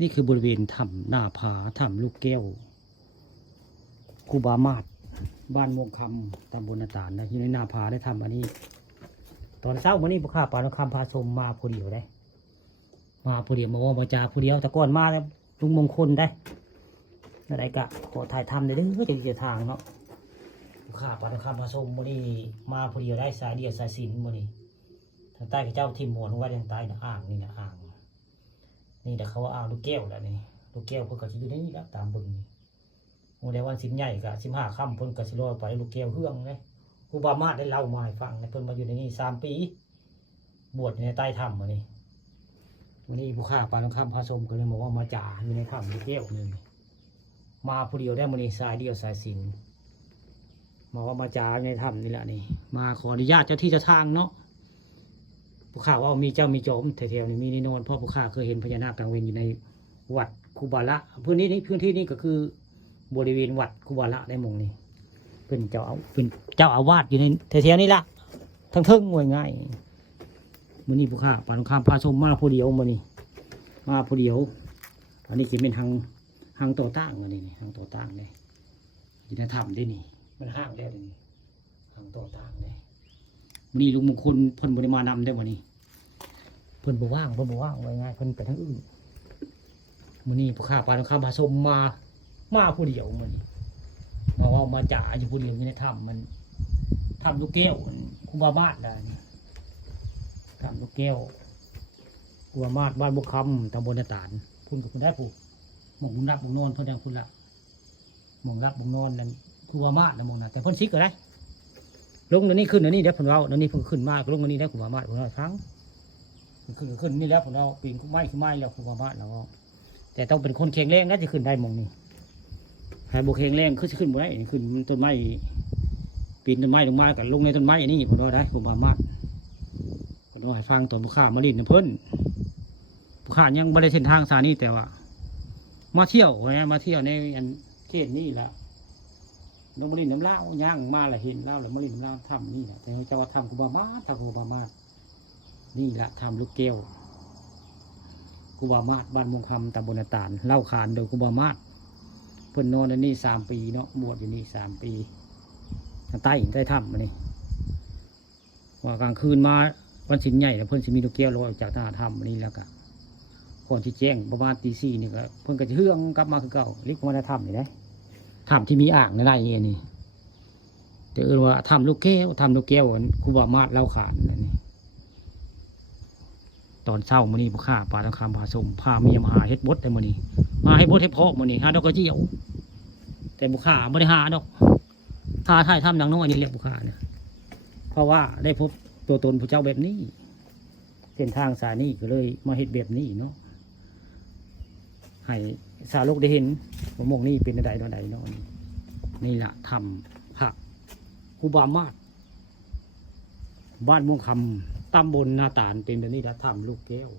นี่คือบริเวณถ้ำหน้าผาถ้ำลูกแก้วครูบามาศบ้านม่วงคำตำบลนาตาลนะอยู่ในหน้าผาได้ทำอันนี้ ตอนเช้าวันนี้พวกข้าป่าน้ำคำพาชมมาผู้เดียวได้มาผู้เดียวมาว่ามาจาผู้เดียวแต่ก่อนมาลุงมงคลได้อะไรกะขอถ่ายทำได้เด้อจะทางเนาะพวกข้าป่าน้ำคำพาชมวันนี้มาผู้เดียวได้สายเดียวสายสินวันนี้ทางใต้กับเจ้าทิมหมวนว่าทางใต้นะอ่างนี่นะอ่างนี่แต่เขาว่าอ่างลูกแก้วแล้วนี่ลูกแก้วเพิ่งก็จะอยู่ในนี้แล้วตามบึงนี่โมเดลวันสิบใหญ่กับ15 ค่ำเพิ่นก็สิลอยไปลูกแก้วเฮืองเลยครูบามาศได้เล่ามาให้ฟังเพิ่นมาอยู่ในนี้3 ปีบวชในใต้ถ้ำวันนี้ผู้ข้าปานคำพาชมก็เลยบอกว่ามาจ่าอยู่ในถ้ำลูกแก้วนึงมาผู้เดียวได้วันนี้สายเดียวสายสินบอกว่ามาจ่าในถ้ำนี่แหละนี่มาขออนุญาตเจ้าที่เจ้าทางเนาะผู้ข้าว่ามีเจ้ามีโจมแถวๆนี้มีแน่นอนเพราะผู้ข้าเคยเห็นพญานาคกลางเวรอยู่ในวัดคูบาละพื้นที่นี้ก็คือบริเวณวัดคูบาละได้มงนี่เป็นเจ้าอาวาสอยู่ในแถวๆนี้ละทั้งเทิงงวยง่ายมื้อนี้ผู้ข้าปานคำพาชมมาผู้เดียวมื้อนี้มาผู้เดียวอันนี้จะเป็นทางต่อตั้งอันนี้ทางต่อตั้งเลยอยู่ในถ้ำได้นี่มันห้างแล้วนี่ทางต่อตั้งเลยมื้อนี้ลุงมงคลเพิ่นบ่ได้มานำได้มื้อนี้เพิ่นบ่ว่างไว้ง่ายเพิ่นไปทางอื่นมื้อนี้ผู้ข้าปานคำพาชมมาผู้เดียวมื้อนี้มาว่ามาจ่าอยู่ผู้เดียวอยู่ในถ้ำมันถ้ำลูกแก้วครูบามาศได้ถ้ำลูกแก้วครูบามาศบ้านบุคคำตำบลนาตาลคุณกับคุณได้ผู้หมองรับหมองนอนเพิ่นยังคุณละหมองรับหมองนอนนั่นครูบามาศนะหมองน่ะแต่เพิ่นซิกก็ได้ลงนี่ขึ้นนี่ได้เพิ่นเว้านี่เพิ่นขึ้นมากลงนี่ได้ครูบามาศเพิ่นว่าครั้งขึ้นนี่แล้วเพิ่นเอาปีนขึ้นไม้แล้วครูบามาศแล้วแต่ต้องเป็นคนแข็งแรงน่าจะขึ้นได้หมองนี้หายโบแข็งแรงขึ้นบ่ได้ขึ้นต้นไม้ปีนต้นไม้ลงมากับลงในต้นไม้อันนี้ผมว่าได้ผมบามาดผมต้องให้ฟังตอนผู้ข้ามาลินเพิ่นผู้ข้ายังไม่ได้เส้นทางสานี่แต่ว่ามาเที่ยวในอันเขตนี่แหละน้ำมาลินน้ำเล่าย่างมาแหละเห็นเล่าแล้วมาลินน้ำเล่าทำนี่แหละแต่เขาจะว่าทำกูบามาดนี่แหละทำลูกแก้วกูบามาดบ้านมงคำตำบลนาตาลเล่าขานโดยกูบามาดเพิ่นนอนในนี่3 ปีเนาะบวชอยู่นี่3 ปีใต้ถ้ำมานี่ว่ากลางคืนมาวันสินใหญ่แล้วเพิ่นจะมีลูกแก้วลอยออกจากถ้ำมานี่แล้วก็ก่อนที่แจ้งประมาณตี 4นี่ก็เพิ่นก็จะเฮืองกลับมาคือเก่าเรียกว่าถ้ำนี่ได้ถ้ำที่มีอ่างในไร่นี่แต่ว่าถ้ำลูกแก้วครูบามาศเล่าขานนี่ตอนเช้ามื้อนี้ผู้ข้าปาตะคามพาสมพาเมียมาหาเฮ็ดบดได้มื้อนี้มาให้บดให้พ่อมื้อนี้หาดอกกระเจียวแต่บุคคาไม่ได้หาดอกถ้าถ่ายทำดังน้อยนี่เรียกบุคคาเนี่ยเพราะว่าได้พบตัวตนพระเจ้าแบบนี้เส้นทางสายนี้ก็เลยมาเห็ดแบบนี้เนาะให้สาโลกได้เห็นว่ามงนี่เป็นใดเนาะนี่แหละทำผักครูบามาศบ้านม่วงคำตำบลนาตาลเป็นแบบนี้แล้วทำลูกแก้ว